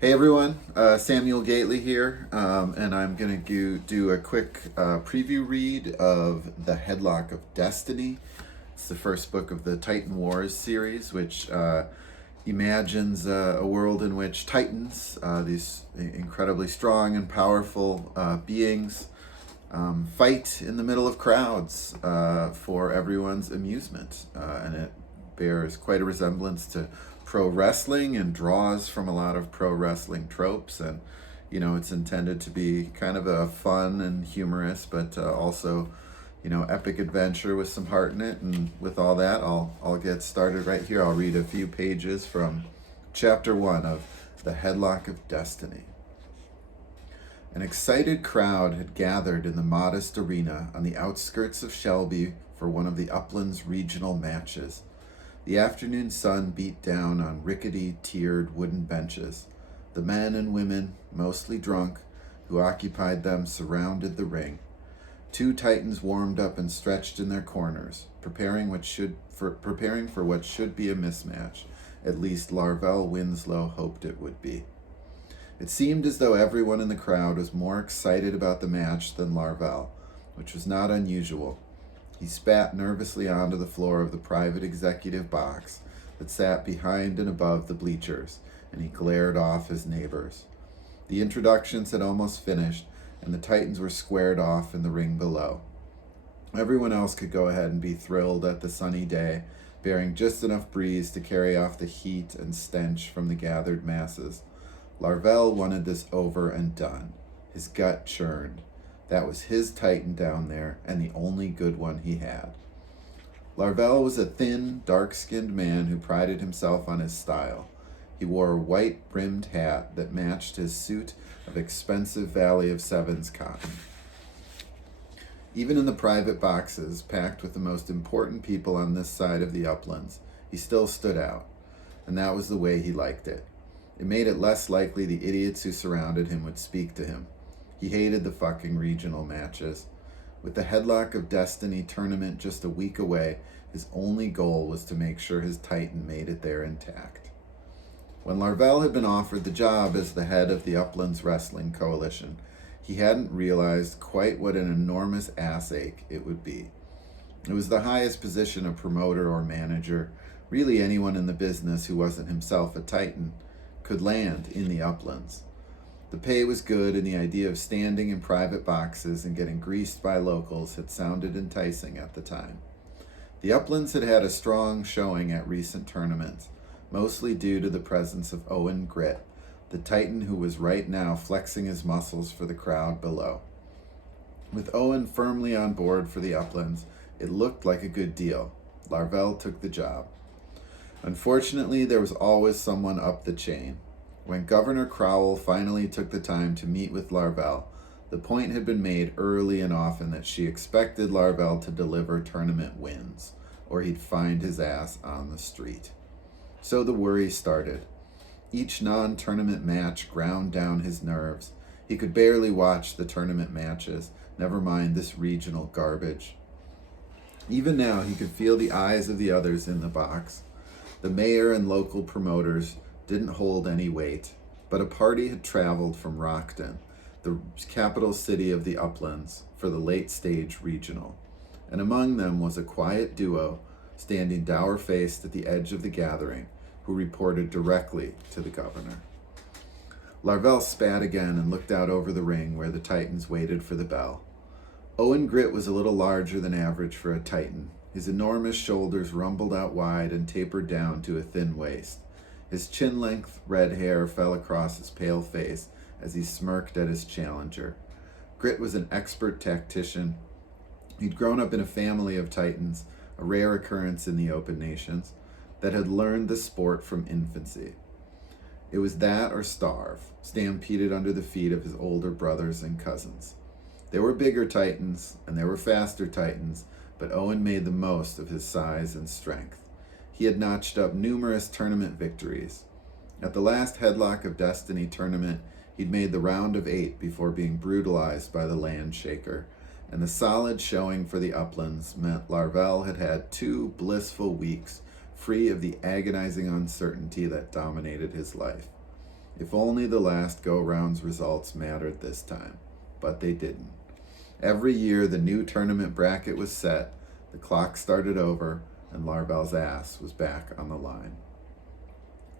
Hey everyone, Samuel Gately here, and I'm going to do a quick preview read of The Headlock of Destiny. It's the first book of the Titan Wars series, which imagines a world in which Titans, these incredibly strong and powerful beings, fight in the middle of crowds for everyone's amusement. And it bears quite a resemblance to pro wrestling and draws from a lot of pro wrestling tropes. And, it's intended to be kind of a fun and humorous, but also, epic adventure with some heart in it. And with all that, I'll get started right here. I'll read a few pages from chapter 1 of The Headlock of Destiny. An excited crowd had gathered in the modest arena on the outskirts of Shelby for one of the Uplands regional matches. The afternoon sun beat down on rickety, tiered wooden benches. The men and women, mostly drunk, who occupied them surrounded the ring. Two Titans warmed up and stretched in their corners, preparing for what should be a mismatch. At least Larvell Winslow hoped it would be. It seemed as though everyone in the crowd was more excited about the match than Larvell, which was not unusual. He spat nervously onto the floor of the private executive box that sat behind and above the bleachers, and he glared off his neighbors. The introductions had almost finished, and the Titans were squared off in the ring below. Everyone else could go ahead and be thrilled at the sunny day, bearing just enough breeze to carry off the heat and stench from the gathered masses. Larvell wanted this over and done. His gut churned. That was his Titan down there, and the only good one he had. Larvell was a thin, dark-skinned man who prided himself on his style. He wore a white-brimmed hat that matched his suit of expensive Valley of Sevens cotton. Even in the private boxes, packed with the most important people on this side of the uplands, he still stood out, and that was the way he liked it. It made it less likely the idiots who surrounded him would speak to him. He hated the fucking regional matches. With the Headlock of Destiny tournament just a week away, his only goal was to make sure his Titan made it there intact. When Larvell had been offered the job as the head of the Uplands Wrestling Coalition, he hadn't realized quite what an enormous ass ache it would be. It was the highest position a promoter or manager, really anyone in the business who wasn't himself a Titan, could land in the Uplands. The pay was good, and the idea of standing in private boxes and getting greased by locals had sounded enticing at the time. The Uplands had had a strong showing at recent tournaments, mostly due to the presence of Owen Grit, the Titan who was right now flexing his muscles for the crowd below. With Owen firmly on board for the Uplands, it looked like a good deal. Larvell took the job. Unfortunately, there was always someone up the chain. When Governor Crowell finally took the time to meet with Larvell, the point had been made early and often that she expected Larvell to deliver tournament wins, or he'd find his ass on the street. So the worry started. Each non-tournament match ground down his nerves. He could barely watch the tournament matches, never mind this regional garbage. Even now, he could feel the eyes of the others in the box. The mayor and local promoters didn't hold any weight, but a party had traveled from Rockton, the capital city of the Uplands, for the late-stage regional, and among them was a quiet duo standing dour-faced at the edge of the gathering, who reported directly to the governor. Larvell spat again and looked out over the ring where the Titans waited for the bell. Owen Grit was a little larger than average for a Titan. His enormous shoulders rumbled out wide and tapered down to a thin waist. His chin-length red hair fell across his pale face as he smirked at his challenger. Grit was an expert tactician. He'd grown up in a family of Titans, a rare occurrence in the open nations, that had learned the sport from infancy. It was that or starve, stampeded under the feet of his older brothers and cousins. There were bigger Titans, and there were faster Titans, but Owen made the most of his size and strength. He had notched up numerous tournament victories. At the last Headlock of Destiny tournament, he'd made the round of 8 before being brutalized by the Land Shaker, and the solid showing for the Uplands meant Larvell had had 2 blissful weeks free of the agonizing uncertainty that dominated his life. If only the last go-round's results mattered this time, but they didn't. Every year the new tournament bracket was set, the clock started over, and Larvel's ass was back on the line.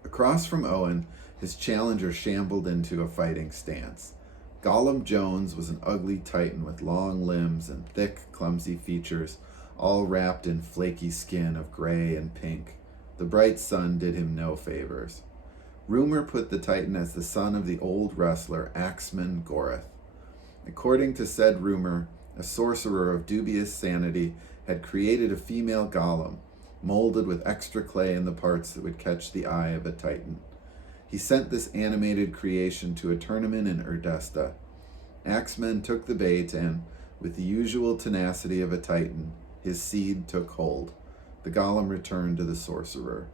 Across from Owen, his challenger shambled into a fighting stance. Gollum Jones was an ugly titan with long limbs and thick, clumsy features, all wrapped in flaky skin of gray and pink. The bright sun did him no favors. Rumor put the titan as the son of the old wrestler Axeman Goreth. According to said rumor, a sorcerer of dubious sanity had created a female Gollum, molded with extra clay in the parts that would catch the eye of a titan. He sent this animated creation to a tournament in Erdesta. Axeman took the bait and, with the usual tenacity of a titan, his seed took hold. The Gollum returned to the sorcerer.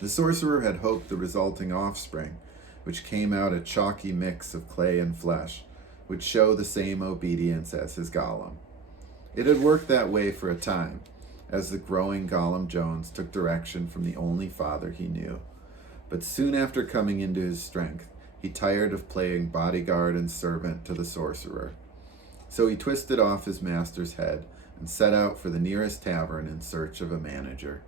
The sorcerer had hoped the resulting offspring, which came out a chalky mix of clay and flesh, would show the same obedience as his Gollum. It had worked that way for a time, as the growing Gollum Jones took direction from the only father he knew. But soon after coming into his strength, he tired of playing bodyguard and servant to the sorcerer. So he twisted off his master's head and set out for the nearest tavern in search of a manager.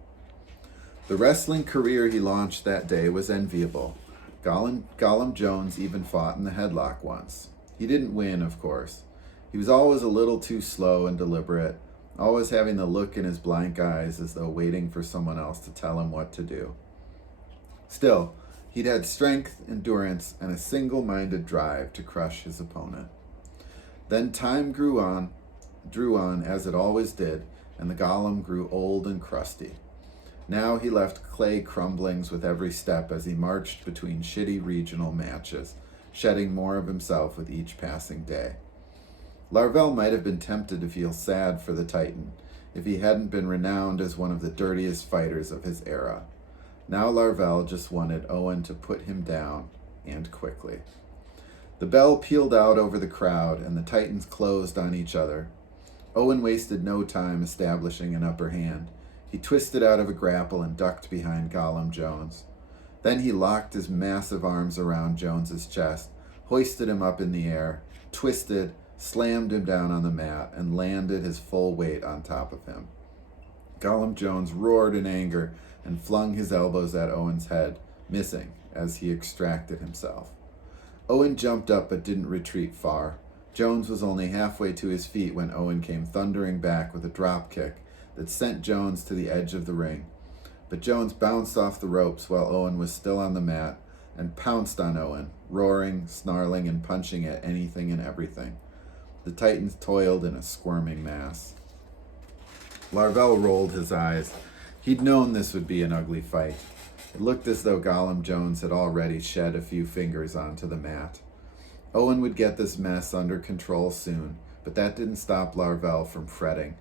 The wrestling career he launched that day was enviable. Gollum Jones even fought in the Headlock once. He didn't win, of course. He was always a little too slow and deliberate, always having the look in his blank eyes as though waiting for someone else to tell him what to do. Still, he'd had strength, endurance, and a single-minded drive to crush his opponent. Then time drew on as it always did, and the Gollum grew old and crusty. Now he left clay crumblings with every step as he marched between shitty regional matches, shedding more of himself with each passing day. Larvel might have been tempted to feel sad for the Titan if he hadn't been renowned as one of the dirtiest fighters of his era. Now Larvel just wanted Owen to put him down, and quickly. The bell pealed out over the crowd, and the Titans closed on each other. Owen wasted no time establishing an upper hand. He twisted out of a grapple and ducked behind Gollum Jones. Then he locked his massive arms around Jones's chest, hoisted him up in the air, twisted, slammed him down on the mat, and landed his full weight on top of him. Gollum Jones roared in anger and flung his elbows at Owen's head, missing as he extracted himself. Owen jumped up but didn't retreat far. Jones was only halfway to his feet when Owen came thundering back with a drop kick that sent Jones to the edge of the ring. But Jones bounced off the ropes while Owen was still on the mat and pounced on Owen, roaring, snarling, and punching at anything and everything. The Titans toiled in a squirming mass. Larvel rolled his eyes. He'd known this would be an ugly fight. It looked as though Gollum Jones had already shed a few fingers onto the mat. Owen would get this mess under control soon, but that didn't stop Larvel from fretting.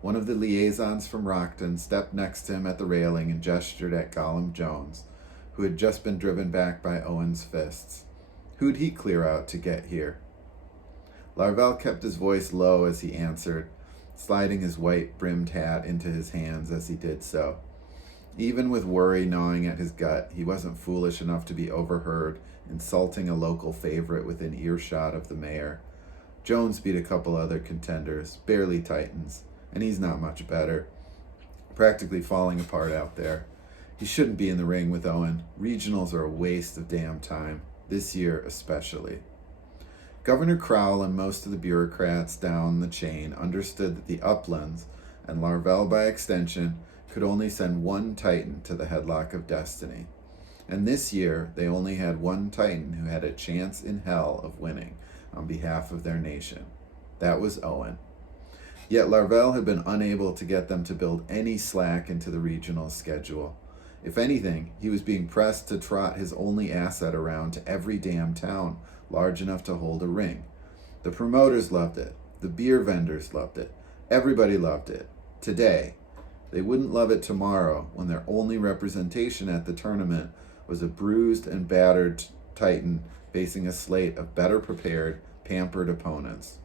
One of the liaisons from Rockton stepped next to him at the railing and gestured at Gollum Jones, who had just been driven back by Owen's fists. Who'd he clear out to get here? Larvel kept his voice low as he answered, sliding his white-brimmed hat into his hands as he did so. Even with worry gnawing at his gut, he wasn't foolish enough to be overheard insulting a local favorite within earshot of the mayor. Jones beat a couple other contenders, barely Titans, and he's not much better, practically falling apart out there. He shouldn't be in the ring with Owen. Regionals are a waste of damn time, this year especially. Governor Crowell and most of the bureaucrats down the chain understood that the Uplands, and Larvel by extension, could only send one Titan to the Headlock of Destiny. And this year, they only had one Titan who had a chance in hell of winning on behalf of their nation. That was Owen. Yet Larvel had been unable to get them to build any slack into the regional schedule. If anything, he was being pressed to trot his only asset around to every damn town large enough to hold a ring. The promoters loved it. The beer vendors loved it. Everybody loved it. Today. They wouldn't love it tomorrow when their only representation at the tournament was a bruised and battered Titan facing a slate of better prepared, pampered opponents.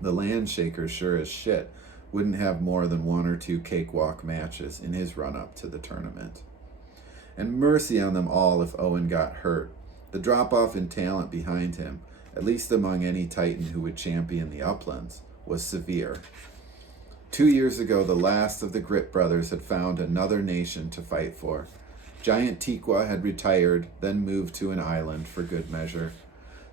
The Landshaker sure as shit wouldn't have more than one or two cakewalk matches in his run-up to the tournament. And mercy on them all if Owen got hurt. The drop-off in talent behind him, at least among any Titan who would champion the uplands, was severe. 2 years ago, the last of the Grit brothers had found another nation to fight for. Giant Tikwa had retired, then moved to an island for good measure.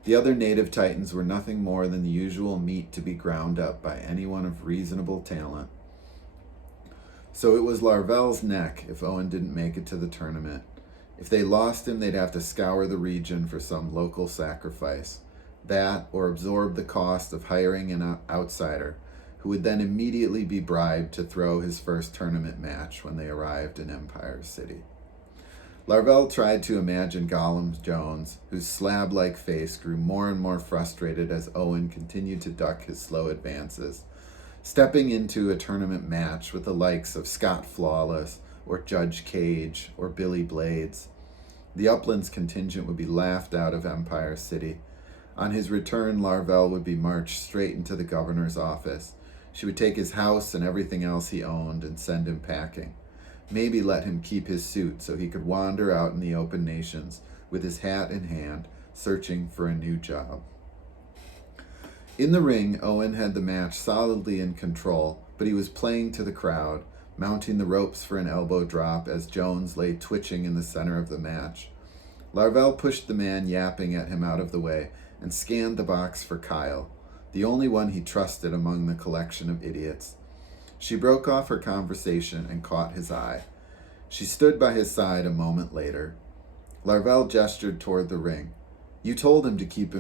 The other native Titans were nothing more than the usual meat to be ground up by anyone of reasonable talent. So it was Larvel's neck if Owen didn't make it to the tournament. If they lost him, they'd have to scour the region for some local sacrifice. That, or absorb the cost of hiring an outsider, who would then immediately be bribed to throw his first tournament match when they arrived in Empire City. Larvel tried to imagine Gollum Jones, whose slab-like face grew more and more frustrated as Owen continued to duck his slow advances, stepping into a tournament match with the likes of Scott Flawless, or Judge Cage, or Billy Blades. The Uplands contingent would be laughed out of Empire City. On his return, Larvel would be marched straight into the governor's office. She would take his house and everything else he owned and send him packing. Maybe let him keep his suit so he could wander out in the open nations with his hat in hand, searching for a new job. In the ring, Owen had the match solidly in control, but he was playing to the crowd, mounting the ropes for an elbow drop as Jones lay twitching in the center of the match. Larvel pushed the man yapping at him out of the way and scanned the box for Kyle, the only one he trusted among the collection of idiots. She broke off her conversation and caught his eye. She stood by his side a moment later. Larvel gestured toward the ring. "You told him to keep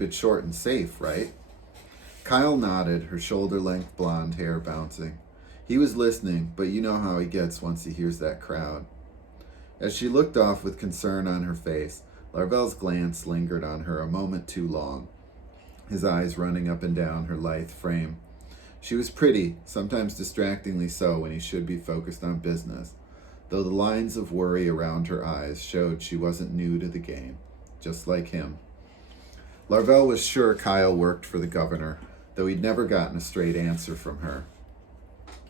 it short and safe, right?" Kyle nodded, her shoulder-length blonde hair bouncing. He was listening, but you know how he gets once he hears that crowd. As she looked off with concern on her face, Larvel's glance lingered on her a moment too long, his eyes running up and down her lithe frame. She was pretty, sometimes distractingly so when he should be focused on business, though the lines of worry around her eyes showed she wasn't new to the game, just like him. Larvel was sure Kyle worked for the governor, though he'd never gotten a straight answer from her.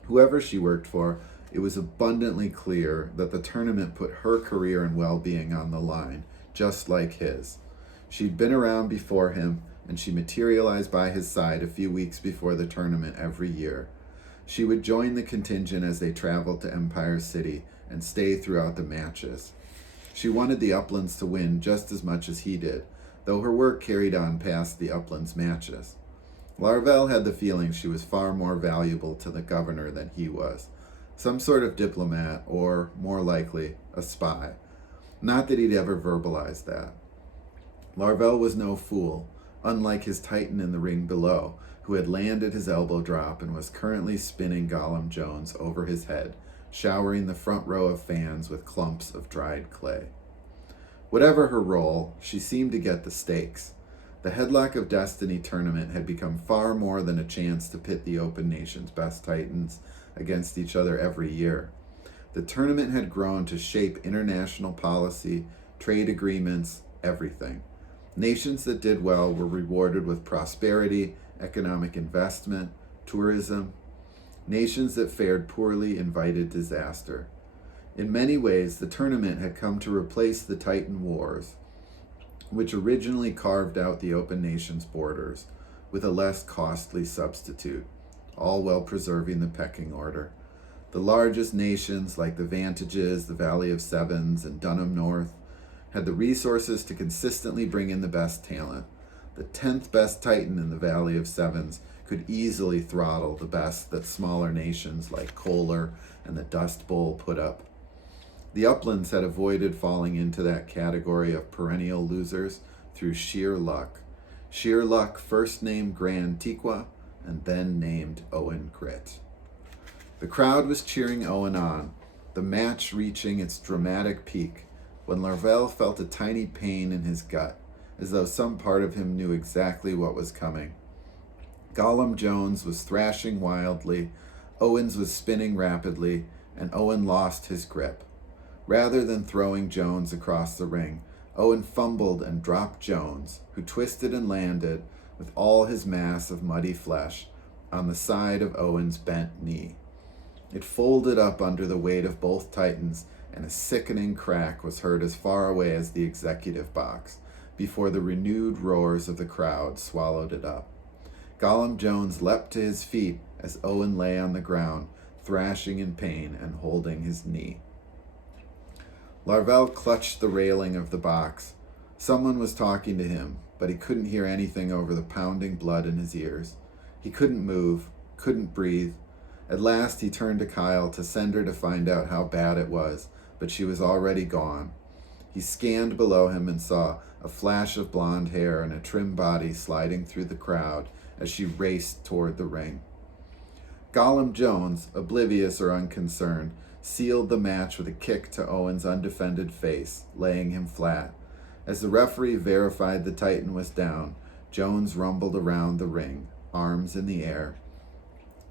Whoever she worked for, it was abundantly clear that the tournament put her career and well-being on the line, just like his. She'd been around before him, and she materialized by his side a few weeks before the tournament every year. She would join the contingent as they traveled to Empire City and stay throughout the matches. She wanted the Uplands to win just as much as he did, though her work carried on past the Uplands matches. Larvel had the feeling she was far more valuable to the governor than he was. Some sort of diplomat, or, more likely, a spy. Not that he'd ever verbalized that. Larvel was no fool, unlike his Titan in the ring below, who had landed his elbow drop and was currently spinning Gollum Jones over his head, showering the front row of fans with clumps of dried clay. Whatever her role, she seemed to get the stakes. The Headlock of Destiny tournament had become far more than a chance to pit the Open Nation's best Titans against each other every year. The tournament had grown to shape international policy, trade agreements, everything. Nations that did well were rewarded with prosperity, economic investment, tourism. Nations that fared poorly invited disaster. In many ways, the tournament had come to replace the Titan Wars, which originally carved out the Open Nations borders, with a less costly substitute, all while preserving the pecking order. The largest nations, like the Vantages, the Valley of Sevens, and Dunham North, had the resources to consistently bring in the best talent. The 10th best Titan in the Valley of Sevens could easily throttle the best that smaller nations like Kohler and the Dust Bowl put up. The Uplands had avoided falling into that category of perennial losers through sheer luck. Sheer luck first named Grand Tikwa and then named Owen Grit. The crowd was cheering Owen on, the match reaching its dramatic peak, when Larvel felt a tiny pain in his gut, as though some part of him knew exactly what was coming. Gollum Jones was thrashing wildly, Owens was spinning rapidly, and Owen lost his grip. Rather than throwing Jones across the ring, Owen fumbled and dropped Jones, who twisted and landed with all his mass of muddy flesh on the side of Owen's bent knee. It folded up under the weight of both Titans, and a sickening crack was heard as far away as the executive box, before the renewed roars of the crowd swallowed it up. Gollum Jones leapt to his feet as Owen lay on the ground, thrashing in pain and holding his knee. Larvel clutched the railing of the box. Someone was talking to him, but he couldn't hear anything over the pounding blood in his ears. He couldn't move, couldn't breathe. At last he turned to Kyle to send her to find out how bad it was, but she was already gone. He scanned below him and saw a flash of blonde hair and a trim body sliding through the crowd as she raced toward the ring. Gollum Jones, oblivious or unconcerned, sealed the match with a kick to Owen's undefended face, laying him flat. As the referee verified the Titan was down, Jones rumbled around the ring, arms in the air.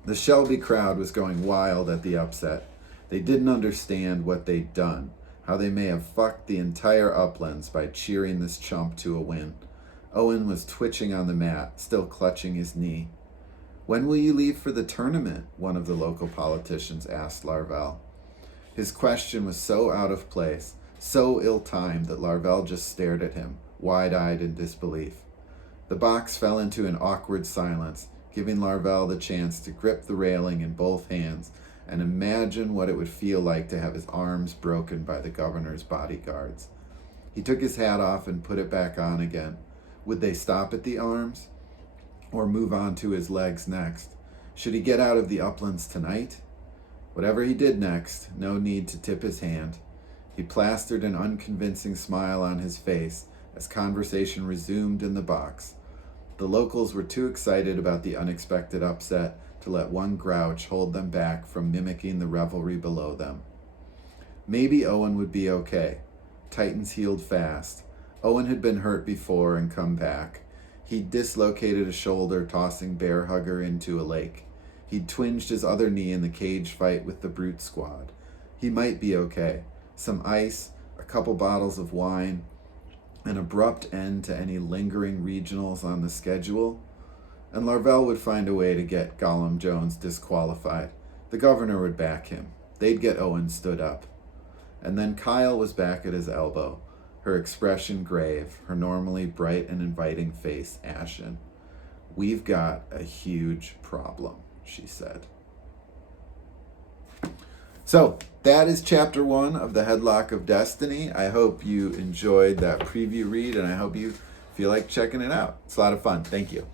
The Shelby crowd was going wild at the upset. They didn't understand what they'd done, how they may have fucked the entire Uplands by cheering this chump to a win. Owen was twitching on the mat, still clutching his knee. "When will you leave for the tournament?" one of the local politicians asked Larvel. His question was so out of place, so ill-timed that Larvel just stared at him, wide-eyed in disbelief. The box fell into an awkward silence, giving Larvel the chance to grip the railing in both hands and imagine what it would feel like to have his arms broken by the governor's bodyguards. He took his hat off and put it back on again. Would they stop at the arms? Or move on to his legs next? Should he get out of the Uplands tonight? Whatever he did next, no need to tip his hand. He plastered an unconvincing smile on his face as conversation resumed in the box. The locals were too excited about the unexpected upset to let one grouch hold them back from mimicking the revelry below them. Maybe Owen would be okay. Titans healed fast. Owen had been hurt before and come back. He'd dislocated a shoulder tossing Bear Hugger into a lake. He'd twinged his other knee in the cage fight with the Brute Squad. He might be okay. Some ice, a couple bottles of wine, an abrupt end to any lingering regionals on the schedule, and Larvel would find a way to get Gollum Jones disqualified. The governor would back him. They'd get Owen stood up. And then Kyle was back at his elbow, her expression grave, her normally bright and inviting face ashen. "We've got a huge problem," she said. So, that is chapter 1 of the Headlock of Destiny. I hope you enjoyed that preview read, and I hope you feel like checking it out. It's a lot of fun. Thank you.